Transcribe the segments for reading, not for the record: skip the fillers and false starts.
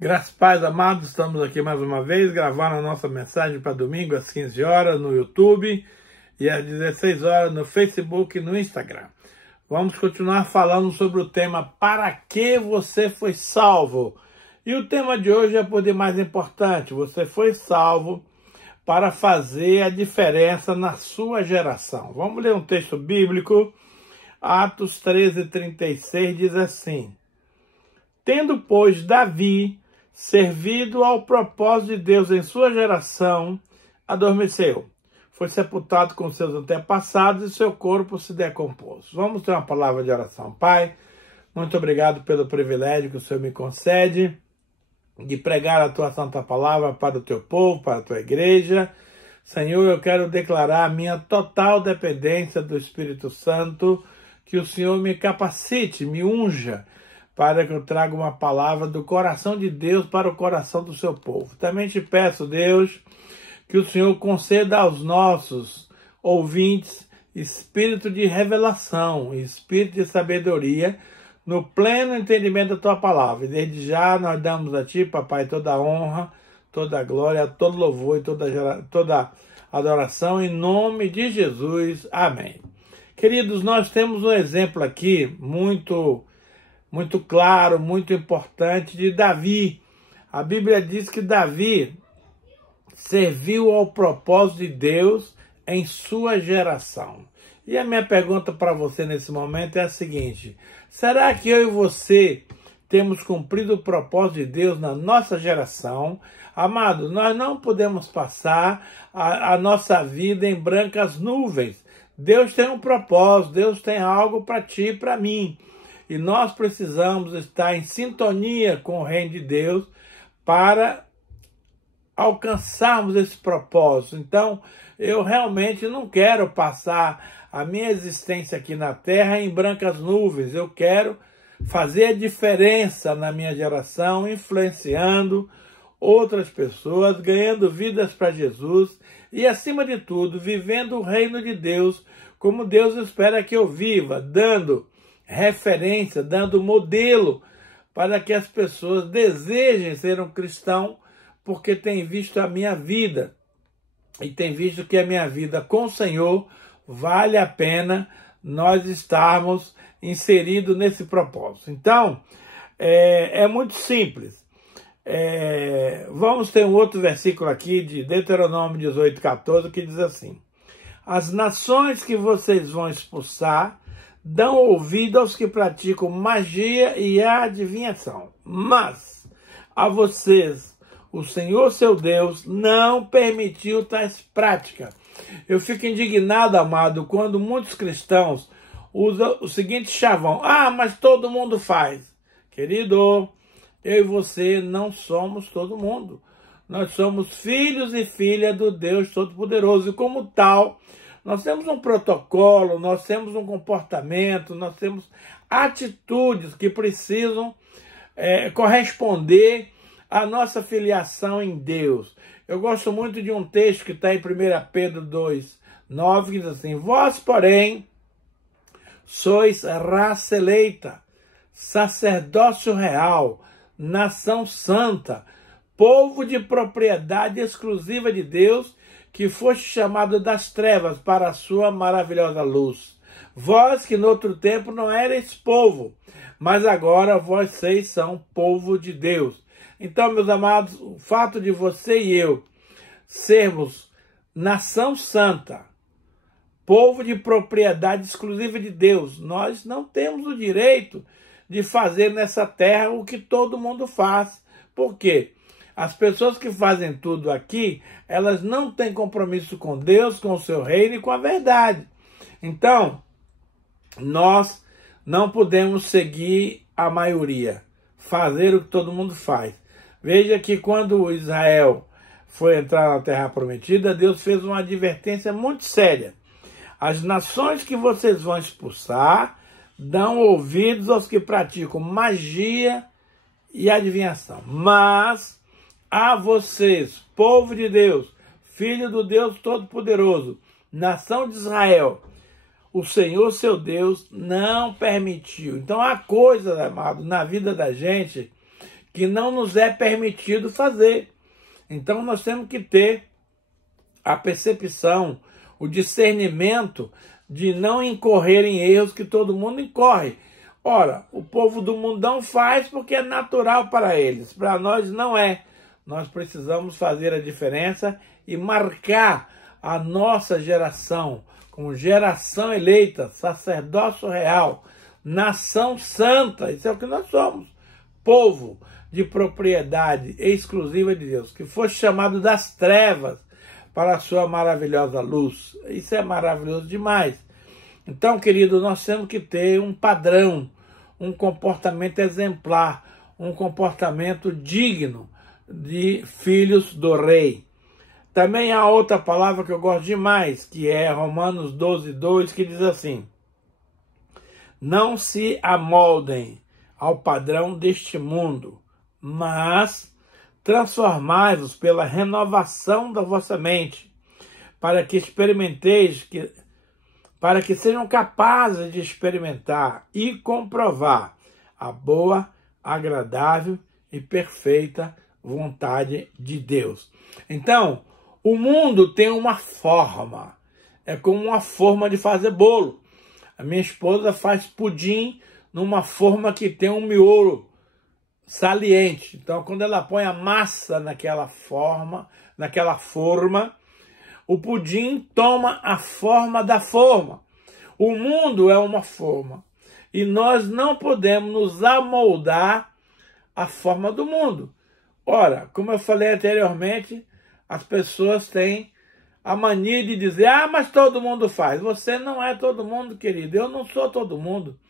Graças a Deus, amados, estamos aqui mais uma vez gravando a nossa mensagem para domingo às 15 horas no YouTube e às 16 horas no Facebook e no Instagram. Vamos continuar falando sobre o tema Para que você foi salvo? E o tema de hoje é por demais importante. Você foi salvo para fazer a diferença na sua geração. Vamos ler um texto bíblico. Atos 13:36 diz assim: Tendo, pois, Davi servido ao propósito de Deus em sua geração, adormeceu. Foi sepultado com seus antepassados e seu corpo se decompôs. Vamos ter uma palavra de oração. Pai, muito obrigado pelo privilégio que o Senhor me concede de pregar a tua santa palavra para o teu povo, para a tua igreja. Senhor, eu quero declarar a minha total dependência do Espírito Santo, que o Senhor me capacite, me unja, para que eu traga uma palavra do coração de Deus para o coração do seu povo. Também te peço, Deus, que o Senhor conceda aos nossos ouvintes espírito de revelação, espírito de sabedoria, no pleno entendimento da tua palavra. E desde já nós damos a ti, papai, toda a honra, toda a glória, todo louvor e toda adoração em nome de Jesus. Amém. Queridos, nós temos um exemplo aqui muito claro, muito importante de Davi. A Bíblia diz que Davi serviu ao propósito de Deus em sua geração. E a minha pergunta para você nesse momento é a seguinte: será que eu e você temos cumprido o propósito de Deus na nossa geração? Amados, nós não podemos passar a nossa vida em brancas nuvens. Deus tem um propósito, Deus tem algo para ti e para mim. E nós precisamos estar em sintonia com o reino de Deus para alcançarmos esse propósito. Então, eu realmente não quero passar a minha existência aqui na terra em brancas nuvens. Eu quero fazer a diferença na minha geração, influenciando outras pessoas, ganhando vidas para Jesus e, acima de tudo, vivendo o reino de Deus como Deus espera que eu viva, dando referência, dando modelo para que as pessoas desejem ser um cristão, porque têm visto a minha vida e têm visto que a minha vida com o Senhor vale a pena nós estarmos inseridos nesse propósito. Então, é muito simples. Vamos ter um outro versículo aqui de Deuteronômio 18:14 que diz assim: As nações que vocês vão expulsar dão ouvido aos que praticam magia e adivinhação. Mas a vocês, o Senhor seu Deus, não permitiu tais práticas. Eu fico indignado, amado, quando muitos cristãos usam o seguinte chavão: mas todo mundo faz. Querido, eu e você não somos todo mundo. Nós somos filhos e filhas do Deus Todo-Poderoso. E como tal, nós temos um protocolo, nós temos um comportamento, nós temos atitudes que precisam corresponder à nossa filiação em Deus. Eu gosto muito de um texto que está em 1 Pedro 2:9, que diz assim: Vós, porém, sois raça eleita, sacerdócio real, nação santa, povo de propriedade exclusiva de Deus, que foste chamado das trevas para a sua maravilhosa luz. Vós que no outro tempo não erais povo, mas agora vocês são povo de Deus. Então, meus amados, o fato de você e eu sermos nação santa, povo de propriedade exclusiva de Deus, nós não temos o direito de fazer nessa terra o que todo mundo faz. Por quê? As pessoas que fazem tudo aqui, elas não têm compromisso com Deus, com o seu reino e com a verdade. Então, nós não podemos seguir a maioria, fazer o que todo mundo faz. Veja que quando Israel foi entrar na Terra Prometida, Deus fez uma advertência muito séria. As nações que vocês vão expulsar dão ouvidos aos que praticam magia e adivinhação. Mas a vocês, povo de Deus, filho do Deus Todo-Poderoso, nação de Israel, o Senhor seu Deus não permitiu. Então há coisas, amado, na vida da gente que não nos é permitido fazer. Então nós temos que ter a percepção, o discernimento de não incorrer em erros que todo mundo incorre. Ora, o povo do mundão faz porque é natural para eles, para nós não é. Nós precisamos fazer a diferença e marcar a nossa geração como geração eleita, sacerdócio real, nação santa. Isso é o que nós somos. Povo de propriedade exclusiva de Deus, que foi chamado das trevas para a sua maravilhosa luz. Isso é maravilhoso demais. Então, querido, nós temos que ter um padrão, um comportamento exemplar, um comportamento digno de filhos do rei. Também há outra palavra que eu gosto demais, que é Romanos 12:2, que diz assim: não se amoldem ao padrão deste mundo, mas transformai-vos pela renovação da vossa mente, para que experimenteis, para que sejam capazes de experimentar e comprovar a boa, agradável e perfeita vontade de Deus. Então, o mundo tem uma forma, é como uma forma de fazer bolo. A minha esposa faz pudim numa forma que tem um miolo saliente. Então, quando ela põe a massa naquela forma, o pudim toma a forma da forma. O mundo é uma forma. E nós não podemos nos amoldar à forma do mundo. Ora, como eu falei anteriormente, as pessoas têm a mania de dizer: ah, mas todo mundo faz. Você não é todo mundo, querido. Eu não sou todo mundo.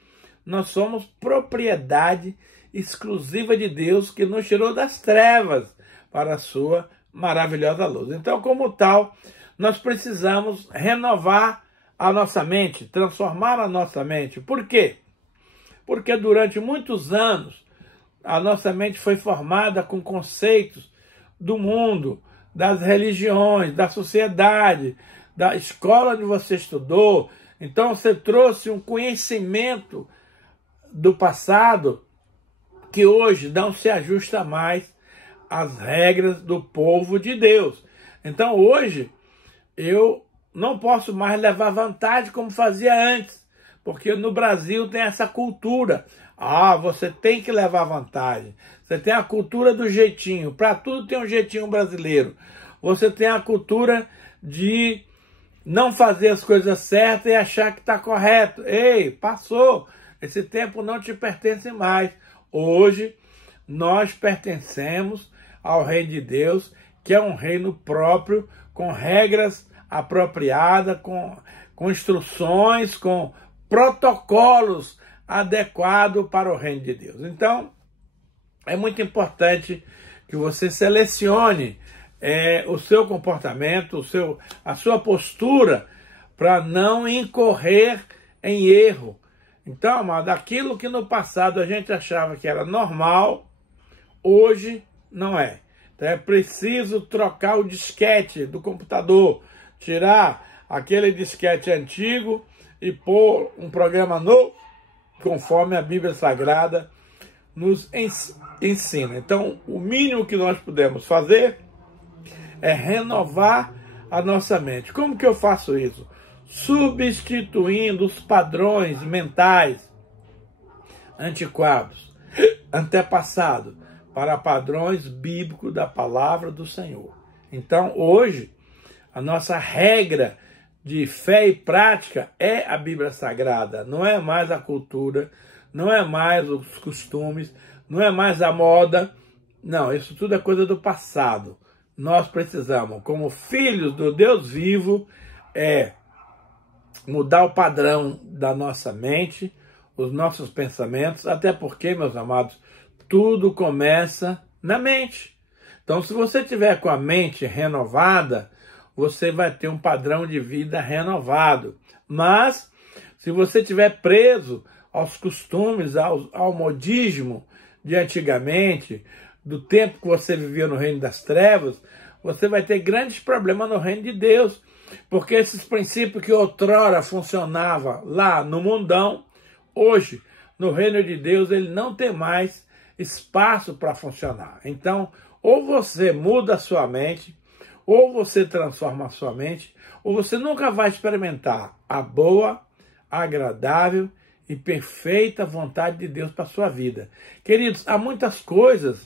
Nós somos propriedade exclusiva de Deus, que nos tirou das trevas para a sua maravilhosa luz. Então, como tal, nós precisamos renovar a nossa mente, transformar a nossa mente. Por quê? Porque durante muitos anos a nossa mente foi formada com conceitos do mundo, das religiões, da sociedade, da escola onde você estudou. Então você trouxe um conhecimento do passado que hoje não se ajusta mais às regras do povo de Deus. Então hoje eu não posso mais levar vantagem como fazia antes, porque no Brasil tem essa cultura. Ah, você tem que levar vantagem. Você tem a cultura do jeitinho. Para tudo tem um jeitinho brasileiro. Você tem a cultura de não fazer as coisas certas e achar que está correto. Ei, passou. Esse tempo não te pertence mais. Hoje, nós pertencemos ao reino de Deus, que é um reino próprio, com regras apropriadas, com instruções, com protocolos adequado para o reino de Deus. Então, é muito importante que você selecione o seu comportamento, a sua postura, para não incorrer em erro. Então, amado, aquilo que no passado a gente achava que era normal, hoje não é. Então é preciso trocar o disquete do computador, tirar aquele disquete antigo e pôr um programa novo, conforme a Bíblia Sagrada nos ensina. Então, o mínimo que nós podemos fazer é renovar a nossa mente. Como que eu faço isso? Substituindo os padrões mentais antiquados, antepassados, para padrões bíblicos da palavra do Senhor. Então, hoje, a nossa regra de fé e prática é a Bíblia Sagrada, não é mais a cultura, não é mais os costumes, não é mais a moda. Não, isso tudo é coisa do passado. Nós precisamos, como filhos do Deus vivo, mudar o padrão da nossa mente, os nossos pensamentos, até porque, meus amados, tudo começa na mente. Então, se você tiver com a mente renovada, você vai ter um padrão de vida renovado. Mas, se você estiver preso aos costumes, ao modismo de antigamente, do tempo que você vivia no reino das trevas, você vai ter grandes problemas no reino de Deus. Porque esses princípios que outrora funcionavam lá no mundão, hoje, no reino de Deus, ele não tem mais espaço para funcionar. Então, ou você muda a sua mente, ou você transforma a sua mente, ou você nunca vai experimentar a boa, agradável e perfeita vontade de Deus para a sua vida. Queridos, há muitas coisas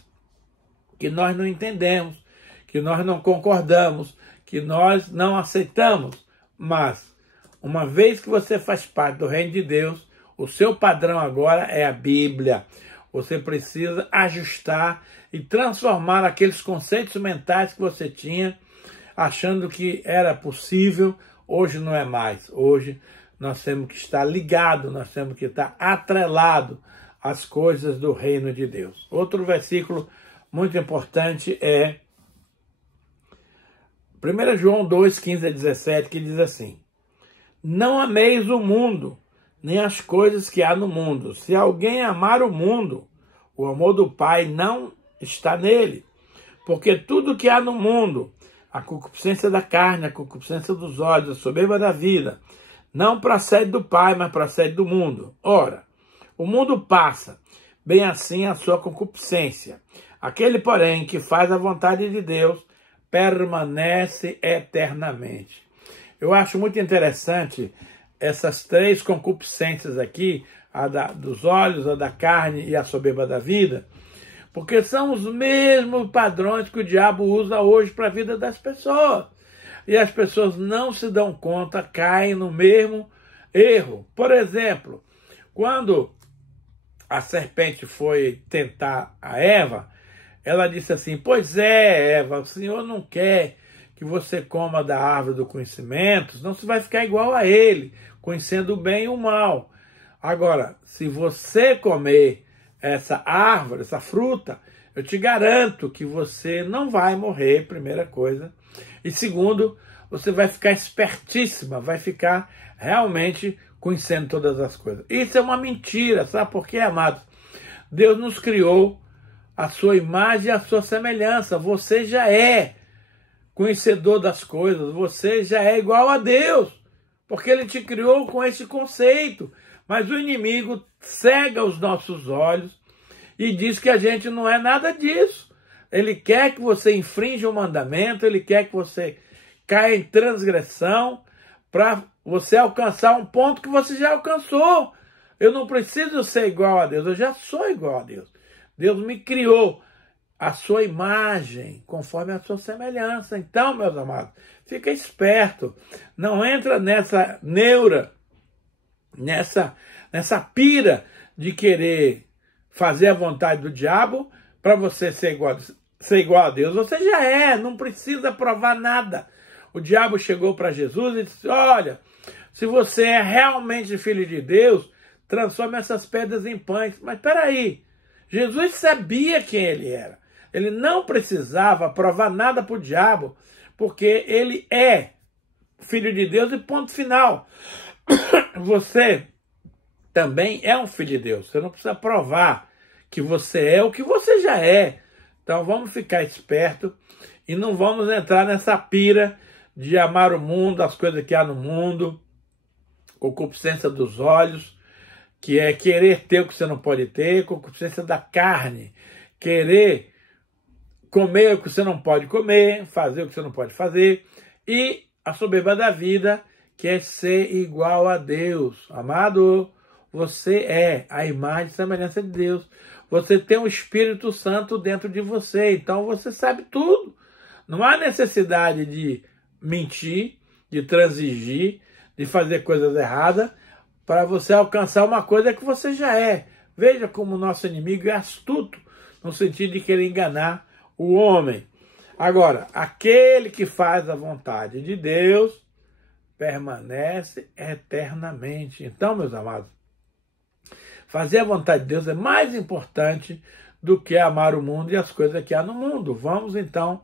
que nós não entendemos, que nós não concordamos, que nós não aceitamos, mas uma vez que você faz parte do reino de Deus, o seu padrão agora é a Bíblia. Você precisa ajustar e transformar aqueles conceitos mentais que você tinha, achando que era possível, hoje não é mais. Hoje nós temos que estar ligado, nós temos que estar atrelado às coisas do reino de Deus. Outro versículo muito importante é 1 João 2, 15 a 17, que diz assim: não ameis o mundo, nem as coisas que há no mundo. Se alguém amar o mundo, o amor do Pai não está nele. Porque tudo que há no mundo, a concupiscência da carne, a concupiscência dos olhos, a soberba da vida, não procede do Pai, mas procede do mundo. Ora, o mundo passa, bem assim a sua concupiscência. Aquele, porém, que faz a vontade de Deus, permanece eternamente. Eu acho muito interessante essas três concupiscências aqui, a dos olhos, a da carne e a soberba da vida, porque são os mesmos padrões que o diabo usa hoje para a vida das pessoas. E as pessoas não se dão conta, caem no mesmo erro. Por exemplo, quando a serpente foi tentar a Eva, ela disse assim: pois é, Eva, o Senhor não quer que você coma da árvore do conhecimento, senão você vai ficar igual a ele, conhecendo o bem e o mal. Agora, se você comer essa árvore, essa fruta, eu te garanto que você não vai morrer, primeira coisa. E segundo, você vai ficar espertíssima, vai ficar realmente conhecendo todas as coisas. Isso é uma mentira, sabe por quê, amados? Deus nos criou a sua imagem e a sua semelhança. Você já é conhecedor das coisas, você já é igual a Deus, porque Ele te criou com esse conceito. Mas o inimigo cega os nossos olhos e diz que a gente não é nada disso. Ele quer que você infrinja o mandamento, ele quer que você caia em transgressão para você alcançar um ponto que você já alcançou. Eu não preciso ser igual a Deus, eu já sou igual a Deus. Deus me criou a sua imagem, conforme a sua semelhança. Então, meus amados, fica esperto. Não entra nessa neura, nessa pira de querer fazer a vontade do diabo para você ser igual a Deus. Você já é, não precisa provar nada. O diabo chegou para Jesus e disse: olha, se você é realmente filho de Deus, transforme essas pedras em pães. Mas peraí, Jesus sabia quem ele era. Ele não precisava provar nada para o diabo, porque ele é filho de Deus e ponto final. Você também é um filho de Deus. Você não precisa provar que você é o que você já é. Então vamos ficar esperto e não vamos entrar nessa pira de amar o mundo, as coisas que há no mundo, concupiscência dos olhos, que é querer ter o que você não pode ter, concupiscência da carne, querer comer o que você não pode comer, fazer o que você não pode fazer, e a soberba da vida, que é ser igual a Deus. Amado, você é a imagem e semelhança de Deus. Você tem o Espírito Santo dentro de você, então você sabe tudo. Não há necessidade de mentir, de transigir, de fazer coisas erradas, para você alcançar uma coisa que você já é. Veja como o nosso inimigo é astuto, no sentido de querer enganar o homem. Agora, aquele que faz a vontade de Deus permanece eternamente. Então, meus amados, fazer a vontade de Deus é mais importante do que amar o mundo e as coisas que há no mundo. Vamos, então,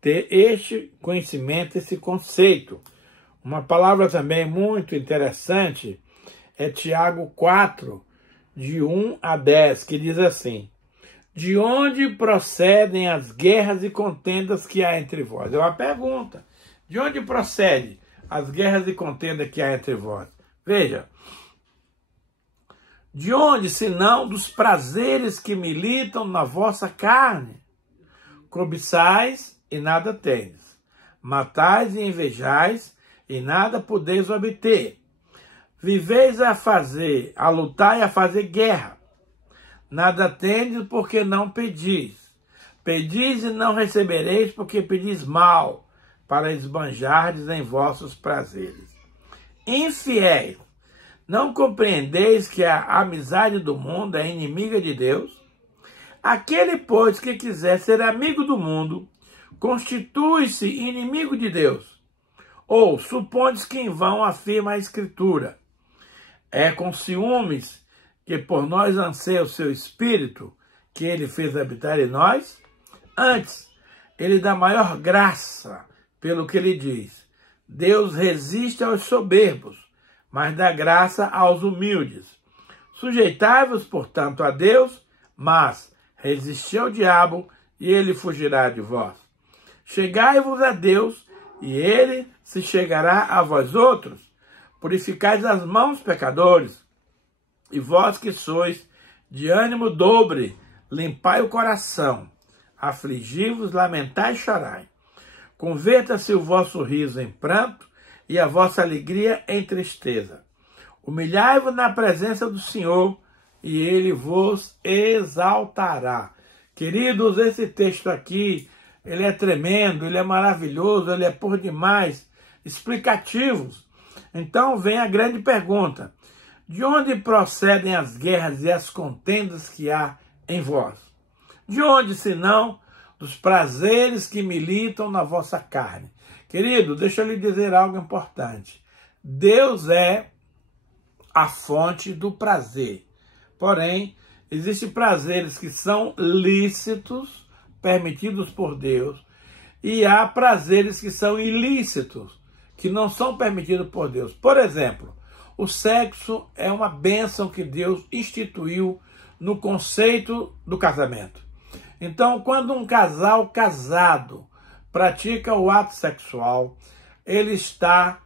ter este conhecimento, esse conceito. Uma palavra também muito interessante é Tiago 4, de 1 a 10, que diz assim: de onde procedem as guerras e contendas que há entre vós? É uma pergunta. De onde procedem as guerras e contendas que há entre vós? Veja, De onde, senão dos prazeres que militam na vossa carne? Cobiçais e nada tendes. Matais e invejais e nada podeis obter. Viveis a lutar e a fazer guerra. Nada tendes porque não pedis. Pedis e não recebereis porque pedis mal, para esbanjardes em vossos prazeres. Infiéis, não compreendeis que a amizade do mundo é inimiga de Deus? Aquele, pois, que quiser ser amigo do mundo, constitui-se inimigo de Deus. Ou, supondes que em vão afirma a Escritura: é com ciúmes que por nós anseia o seu Espírito, que ele fez habitar em nós? Antes, ele dá maior graça, pelo que ele diz: Deus resiste aos soberbos, mas dá graça aos humildes. Sujeitai-vos, portanto, a Deus, mas resisti ao diabo, e ele fugirá de vós. Chegai-vos a Deus, e ele se chegará a vós outros. Purificais as mãos, pecadores, e vós que sois de ânimo dobre, limpai o coração. Afligi-vos, lamentai e chorai. Converta-se o vosso riso em pranto e a vossa alegria em tristeza. Humilhai-vos na presença do Senhor e ele vos exaltará. Queridos, esse texto aqui, ele é tremendo, ele é maravilhoso, ele é por demais explicativos. Então vem a grande pergunta: de onde procedem as guerras e as contendas que há em vós? De onde, senão, dos prazeres que militam na vossa carne? Querido, deixa eu lhe dizer algo importante. Deus é a fonte do prazer. Porém, existem prazeres que são lícitos, permitidos por Deus, e há prazeres que são ilícitos, que não são permitidos por Deus. Por exemplo, o sexo é uma bênção que Deus instituiu no conceito do casamento. Então, quando um casal casado pratica o ato sexual, ele está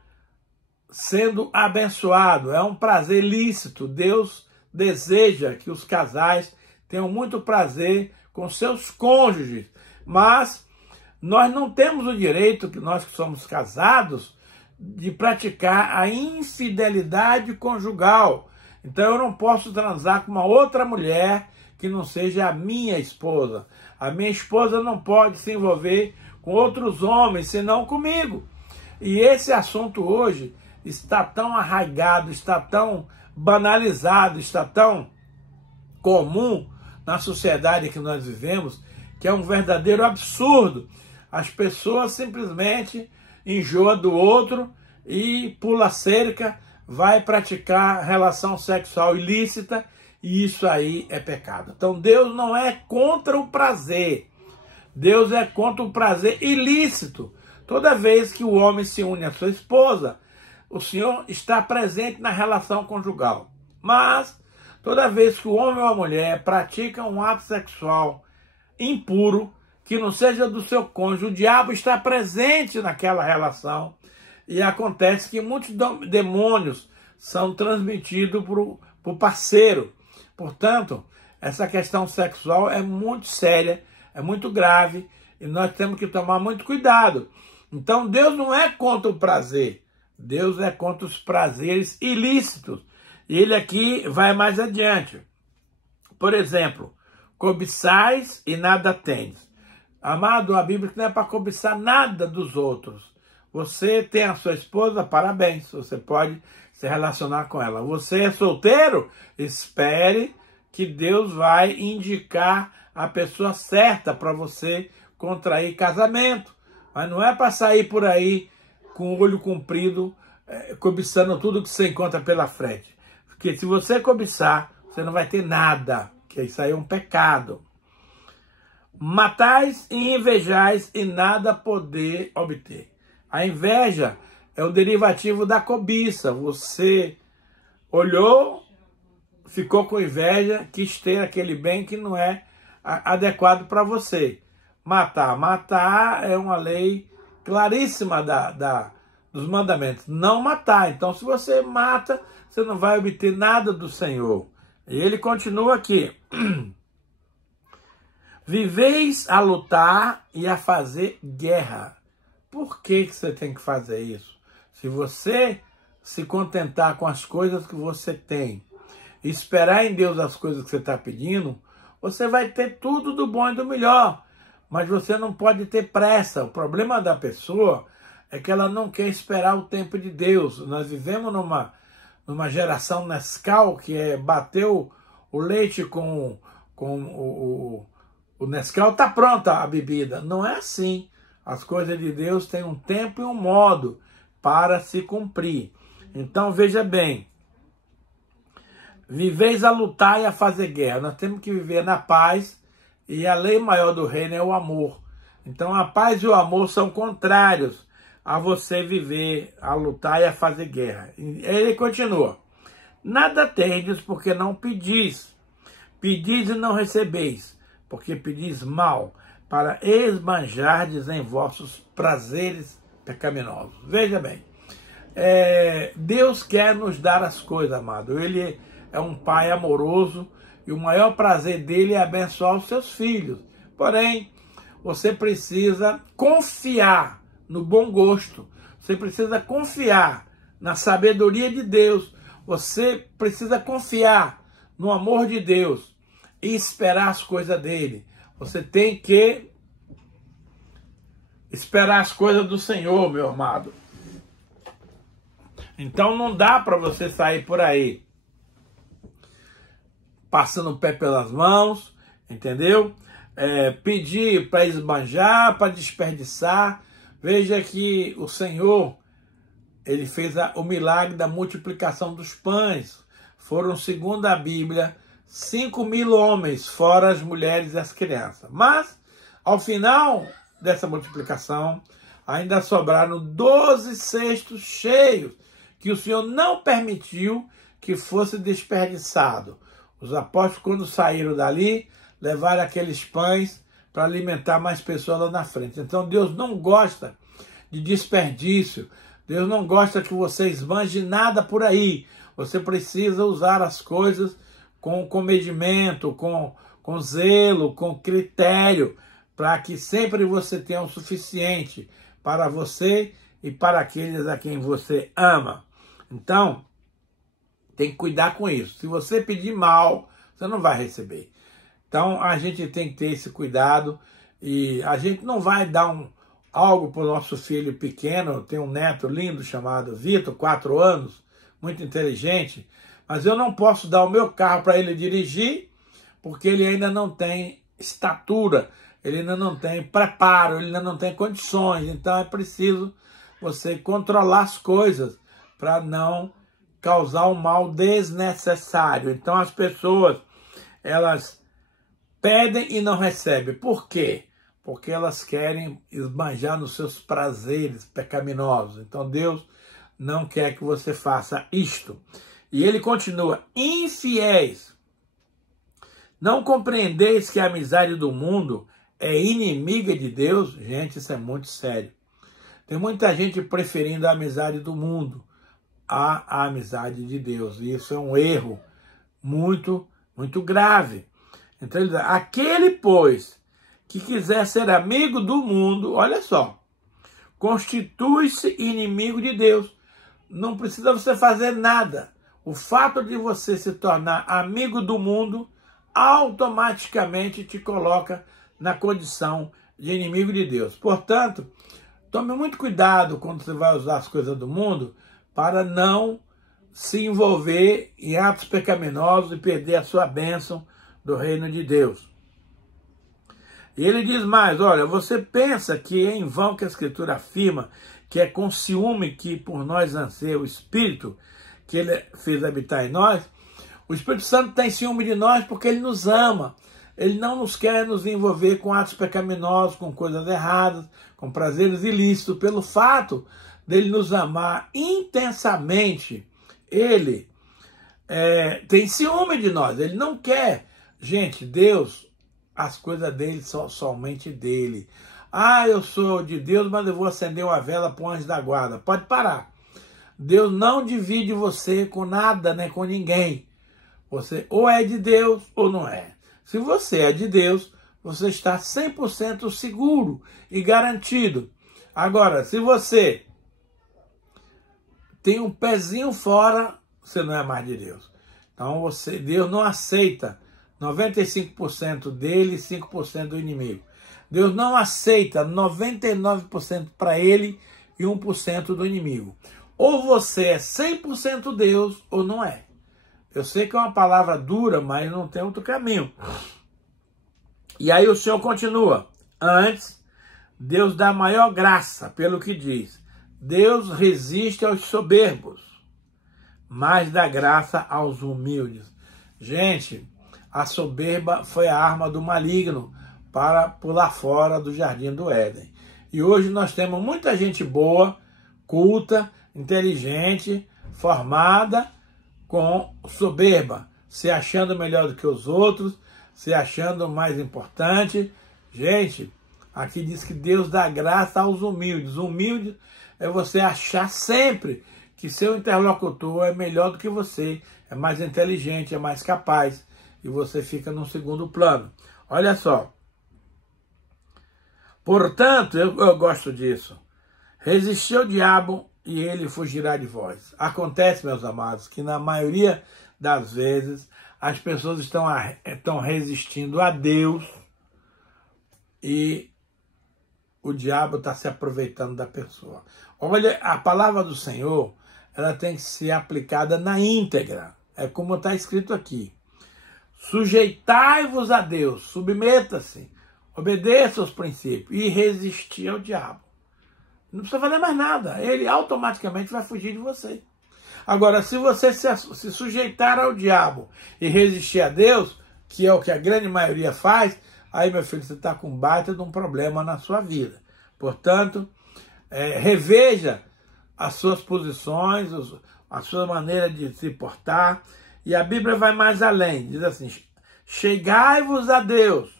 sendo abençoado, é um prazer lícito. Deus deseja que os casais tenham muito prazer com seus cônjuges, mas nós não temos o direito, que nós que somos casados, de praticar a infidelidade conjugal. Então eu não posso transar com uma outra mulher que não seja a minha esposa. A minha esposa não pode se envolver com outros homens, senão comigo. E esse assunto hoje está tão arraigado, está tão banalizado, está tão comum na sociedade que nós vivemos, que é um verdadeiro absurdo. As pessoas simplesmente enjoam do outro e pula cerca, vai praticar relação sexual ilícita, e isso aí é pecado. Então Deus não é contra o prazer, Deus é contra o prazer ilícito. Toda vez que o homem se une à sua esposa, o Senhor está presente na relação conjugal. Mas toda vez que o homem ou a mulher pratica um ato sexual impuro, que não seja do seu cônjuge, o diabo está presente naquela relação. E acontece que muitos demônios são transmitidos para o parceiro. Portanto, essa questão sexual é muito séria, é muito grave, e nós temos que tomar muito cuidado. Então Deus não é contra o prazer, Deus é contra os prazeres ilícitos. E ele aqui vai mais adiante. Por exemplo, cobiçais e nada tendes. Amado, a Bíblia não é para cobiçar nada dos outros. Você tem a sua esposa, parabéns, você pode se relacionar com ela. Você é solteiro? Espere que Deus vai indicar a pessoa certa para você contrair casamento. Mas não é para sair por aí com o olho comprido, cobiçando tudo que você encontra pela frente. Porque se você cobiçar, você não vai ter nada, que isso aí é um pecado. Matais e invejais e nada poder obter. A inveja é o derivativo da cobiça. Você olhou, ficou com inveja, quis ter aquele bem que não é adequado para você. Matar é uma lei claríssima dos mandamentos. Não matar. Então, se você mata, você não vai obter nada do Senhor. E ele continua aqui. Viveis a lutar e a fazer guerra. Por que você tem que fazer isso? Se você se contentar com as coisas que você tem, e esperar em Deus as coisas que você está pedindo, você vai ter tudo do bom e do melhor. Mas você não pode ter pressa. O problema da pessoa é que ela não quer esperar o tempo de Deus. Nós vivemos numa geração Nescau, que é bateu o leite com o Nescau, está pronta a bebida. Não é assim. As coisas de Deus têm um tempo e um modo para se cumprir. Então, veja bem. Viveis a lutar e a fazer guerra. Nós temos que viver na paz, e a lei maior do reino é o amor. Então, a paz e o amor são contrários a você viver, a lutar e a fazer guerra. Ele continua. Nada tendes porque não pedis. Pedis e não recebeis, porque pedis mal, para esbanjardes em vossos prazeres pecaminosos. Veja bem, Deus quer nos dar as coisas, amado. Ele é um pai amoroso e o maior prazer dele é abençoar os seus filhos. Porém, você precisa confiar no bom gosto. Você precisa confiar na sabedoria de Deus. Você precisa confiar no amor de Deus e esperar as coisas dele. Você tem que esperar as coisas do Senhor, meu amado. Então não dá para você sair por aí passando o pé pelas mãos, entendeu? Pedir para esbanjar, para desperdiçar. Veja que o Senhor, ele fez o milagre da multiplicação dos pães. Foram, segundo a Bíblia, 5.000 homens, fora as mulheres e as crianças. Mas, ao final dessa multiplicação, ainda sobraram 12 cestos cheios, que o Senhor não permitiu que fosse desperdiçado. Os apóstolos, quando saíram dali, levaram aqueles pães para alimentar mais pessoas lá na frente. Então, Deus não gosta de desperdício. Deus não gosta que você esbanje nada por aí. Você precisa usar as coisas com comedimento, com zelo, com critério, para que sempre você tenha o suficiente para você e para aqueles a quem você ama. Então, tem que cuidar com isso. Se você pedir mal, você não vai receber. Então, a gente tem que ter esse cuidado e a gente não vai dar algo para o nosso filho pequeno. Eu tenho um neto lindo chamado Vitor, 4 anos, muito inteligente, mas eu não posso dar o meu carro para ele dirigir porque ele ainda não tem estatura, ele ainda não tem preparo, ele ainda não tem condições. Então, é preciso você controlar as coisas para não causar um mal desnecessário. Então, as pessoas, elas pedem e não recebem. Por quê? Porque elas querem esbanjar nos seus prazeres pecaminosos. Então, Deus não quer que você faça isto. E ele continua, infiéis. Não compreendeis que a amizade do mundo é inimiga de Deus? Gente, isso é muito sério. Tem muita gente preferindo a amizade do mundo à amizade de Deus. E isso é um erro muito, muito grave. Então ele diz, aquele, pois, que quiser ser amigo do mundo, olha só, constitui-se inimigo de Deus. Não precisa você fazer nada. O fato de você se tornar amigo do mundo automaticamente te coloca na condição de inimigo de Deus. Portanto, tome muito cuidado quando você vai usar as coisas do mundo para não se envolver em atos pecaminosos e perder a sua bênção do reino de Deus. E ele diz mais, olha, você pensa que é em vão que a Escritura afirma que é com ciúme que por nós anseia o Espírito, que ele fez habitar em nós? O Espírito Santo tem ciúme de nós porque ele nos ama. Ele não nos quer nos envolver com atos pecaminosos, com coisas erradas, com prazeres ilícitos. Pelo fato dele nos amar intensamente, ele tem ciúme de nós. Ele não quer. Gente, Deus, as coisas dele são somente dele. Ah, eu sou de Deus, mas eu vou acender uma vela para o anjo da guarda. Pode parar. Deus não divide você com nada, nem com ninguém. Você ou é de Deus ou não é. Se você é de Deus, você está 100% seguro e garantido. Agora, se você tem um pezinho fora, você não é mais de Deus. Então, Deus não aceita 95% dele e 5% do inimigo. Deus não aceita 99% para ele e 1% do inimigo. Ou você é 100% Deus ou não é. Eu sei que é uma palavra dura, mas não tem outro caminho. E aí o Senhor continua. Antes, Deus dá maior graça, pelo que diz. Deus resiste aos soberbos, mas dá graça aos humildes. Gente, a soberba foi a arma do maligno para pular fora do jardim do Éden. E hoje nós temos muita gente boa, culta, inteligente, formada, com soberba, se achando melhor do que os outros, se achando mais importante. Gente, aqui diz que Deus dá graça aos humildes. Humilde é você achar sempre que seu interlocutor é melhor do que você, é mais inteligente, é mais capaz, e você fica no segundo plano. Olha só. Portanto, eu gosto disso. Resistir ao diabo e ele fugirá de vós. Acontece, meus amados, que na maioria das vezes as pessoas estão resistindo a Deus e o diabo está se aproveitando da pessoa. Olha, a palavra do Senhor, ela tem que ser aplicada na íntegra. É como está escrito aqui. Sujeitai-vos a Deus, submeta-se, obedeça aos princípios e resistir ao diabo. Não precisa fazer mais nada. Ele automaticamente vai fugir de você. Agora, se você se sujeitar ao diabo e resistir a Deus, que é o que a grande maioria faz, aí, meu filho, você está com um baita de um problema na sua vida. Portanto, reveja as suas posições, a sua maneira de se portar. E a Bíblia vai mais além. Diz assim, chegai-vos a Deus,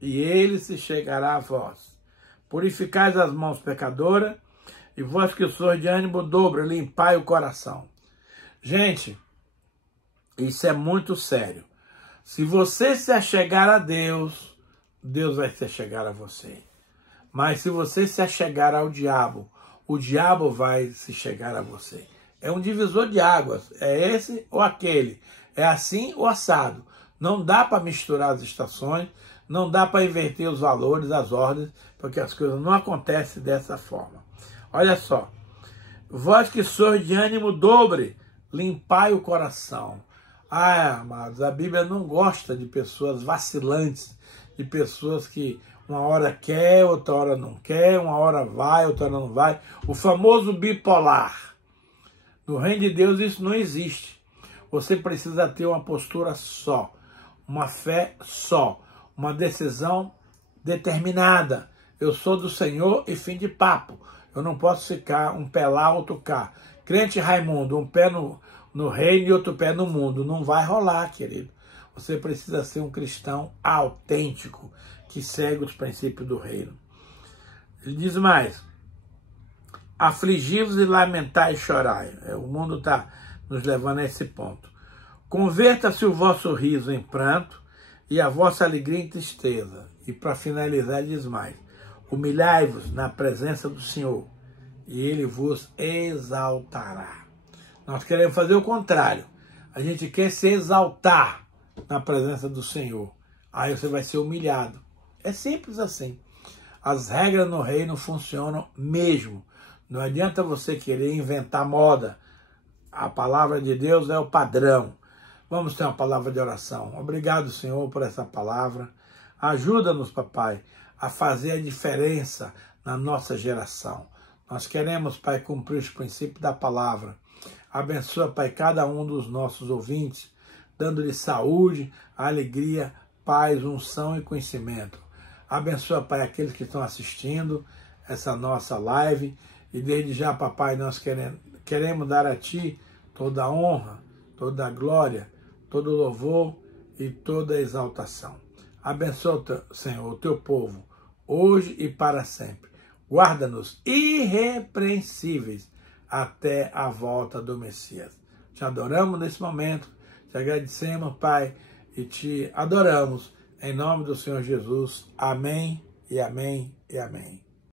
e ele se chegará a vós. Purificais as mãos pecadoras, e vós que sois de ânimo dobre, limpai o coração. Gente, isso é muito sério. Se você se achegar a Deus, Deus vai se achegar a você. Mas se você se achegar ao diabo, o diabo vai se chegar a você. É um divisor de águas. É esse ou aquele. É assim ou assado. Não dá para misturar as estações, não dá para inverter os valores, as ordens, porque as coisas não acontecem dessa forma. Olha só. Vós que sois de ânimo dobre, limpai o coração. Ah, amados, a Bíblia não gosta de pessoas vacilantes, de pessoas que uma hora quer, outra hora não quer, uma hora vai, outra hora não vai. O famoso bipolar. No reino de Deus isso não existe. Você precisa ter uma postura só, uma fé só, uma decisão determinada. Eu sou do Senhor e fim de papo. Eu não posso ficar um pé lá, outro cá. Crente Raimundo, um pé no reino e outro pé no mundo. Não vai rolar, querido. Você precisa ser um cristão autêntico, que segue os princípios do reino. Ele diz mais, afligi-vos e lamentai e chorai. O mundo está nos levando a esse ponto. Converta-se o vosso riso em pranto e a vossa alegria em tristeza. E para finalizar, diz mais, humilhai-vos na presença do Senhor e ele vos exaltará. Nós queremos fazer o contrário. A gente quer se exaltar na presença do Senhor. Aí você vai ser humilhado. É simples assim. As regras no reino funcionam mesmo. Não adianta você querer inventar moda. A palavra de Deus é o padrão. Vamos ter uma palavra de oração. Obrigado, Senhor, por essa palavra. Ajuda-nos, papai, a fazer a diferença na nossa geração. Nós queremos, pai, cumprir os princípios da palavra. Abençoa, pai, cada um dos nossos ouvintes, dando-lhe saúde, alegria, paz, unção e conhecimento. Abençoa, pai, aqueles que estão assistindo essa nossa live. E desde já, papai, nós queremos dar a ti toda a honra, toda a glória, todo o louvor e toda a exaltação. Abençoa, Senhor, o teu povo, hoje e para sempre. Guarda-nos irrepreensíveis até a volta do Messias. Te adoramos nesse momento, Te agradecemos, Pai, e te adoramos. Em nome do Senhor Jesus. Amém e amém e amém.